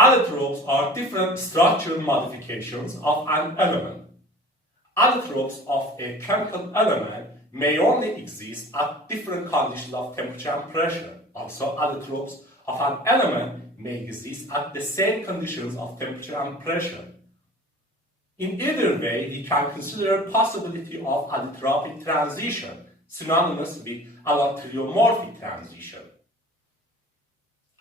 Allotropes are different structural modifications of an element. Allotropes of a chemical element may only exist at different conditions of temperature and pressure. Also, allotropes of an element may exist at the same conditions of temperature and pressure. In either way, we can consider possibility of allotropic transition, synonymous with allotriomorphic transition.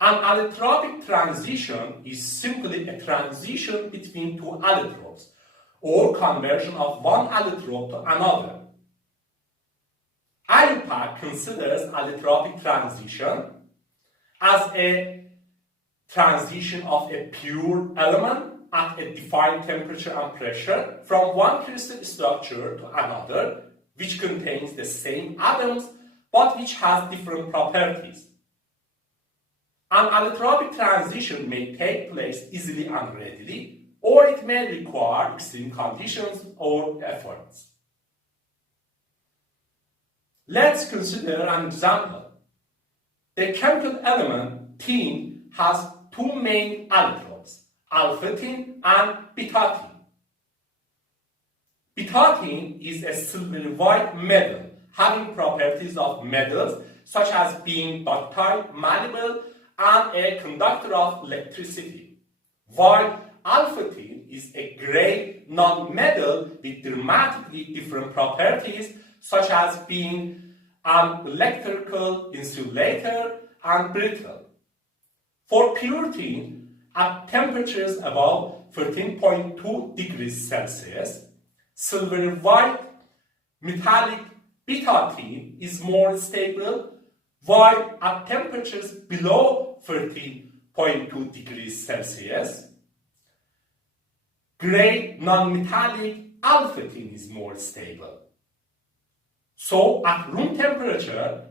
An allotropic transition is simply a transition between two allotropes, or conversion of one allotrope to another. IUPAC considers allotropic transition as a transition of a pure element at a defined temperature and pressure from one crystal structure to another, which contains the same atoms but which has different properties. An allotropic transition may take place easily and readily, or it may require extreme conditions or efforts. Let's consider an example. The chemical element tin has two main allotropes, alpha-tin and beta-tin. Beta-tin is a silvery white metal having properties of metals such as being ductile, malleable, and a conductor of electricity, while alpha-tin is a gray non-metal with dramatically different properties such as being an electrical insulator and brittle. For pure tin, at temperatures above 13.2 degrees Celsius, silvery white metallic beta-tin is more stable, while at temperatures below 13.2 degrees Celsius, gray non-metallic alpha-tin is more stable. So at room temperature,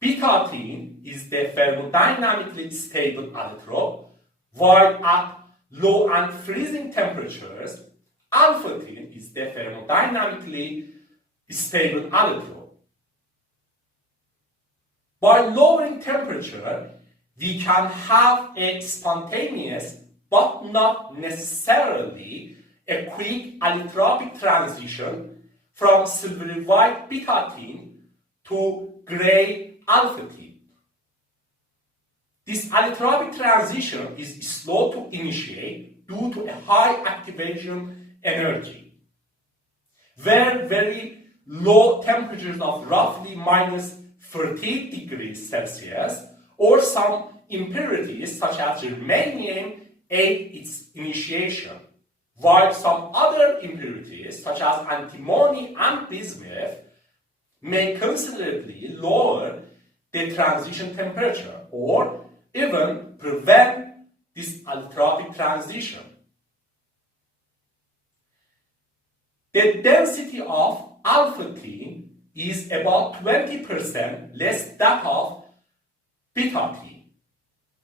beta-tin is the thermodynamically stable allotrope, while at low and freezing temperatures, alpha-tin is the thermodynamically stable allotrope. By lowering temperature, we can have a spontaneous but not necessarily a quick allotropic transition from silvery white beta-tin to gray alpha-tin. This allotropic transition is slow to initiate due to a high activation energy, where very low temperatures of roughly minus 30 degrees Celsius or some impurities such as germanium aid its initiation, while some other impurities such as antimony and bismuth may considerably lower the transition temperature or even prevent this allotropic transition. The density of alpha-tin is about 20% less that of beta-tin.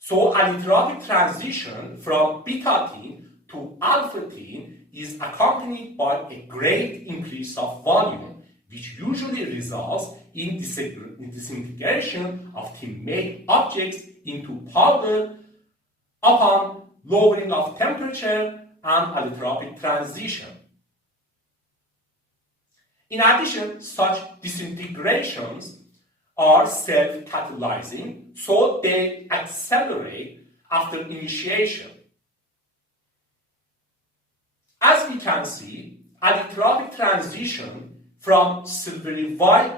So allotropic transition from beta-tin to alpha-tin is accompanied by a great increase of volume, which usually results in disintegration of tin-made objects into powder upon lowering of temperature and allotropic transition. In addition, such disintegrations are self-catalyzing, so they accelerate after initiation. As we can see, allotropic transition from silvery white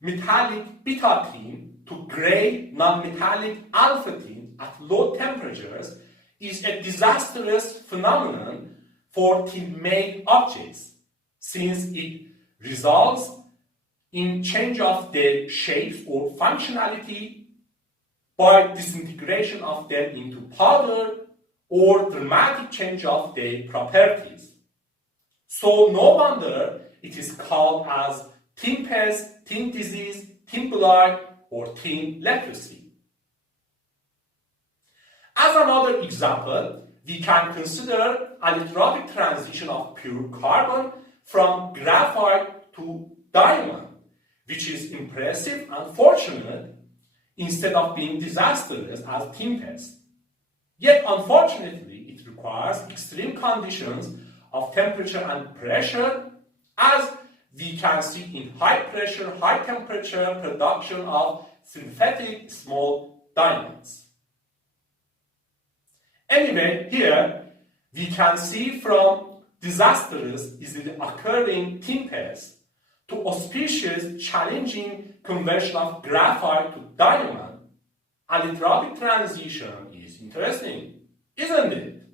metallic beta-tin to gray non-metallic alpha-tin at low temperatures is a disastrous phenomenon for tin-made objects, since it results in change of their shapes or functionality by disintegration of them into powder or dramatic change of their properties. So no wonder it is called as tin pest, tin disease, tin blight, or tin leprosy. As another example, we can consider allotropic transition of pure carbon from graphite to diamond, which is impressive and fortunate instead of being disastrous as tin pest. Yet, unfortunately, it requires extreme conditions of temperature and pressure, as we can see in high pressure, high temperature production of synthetic small diamonds. Anyway, here we can see from disastrous, easily occurring tin pest, to auspicious, challenging conversion of graphite to diamond, allotropic transition is interesting, isn't it?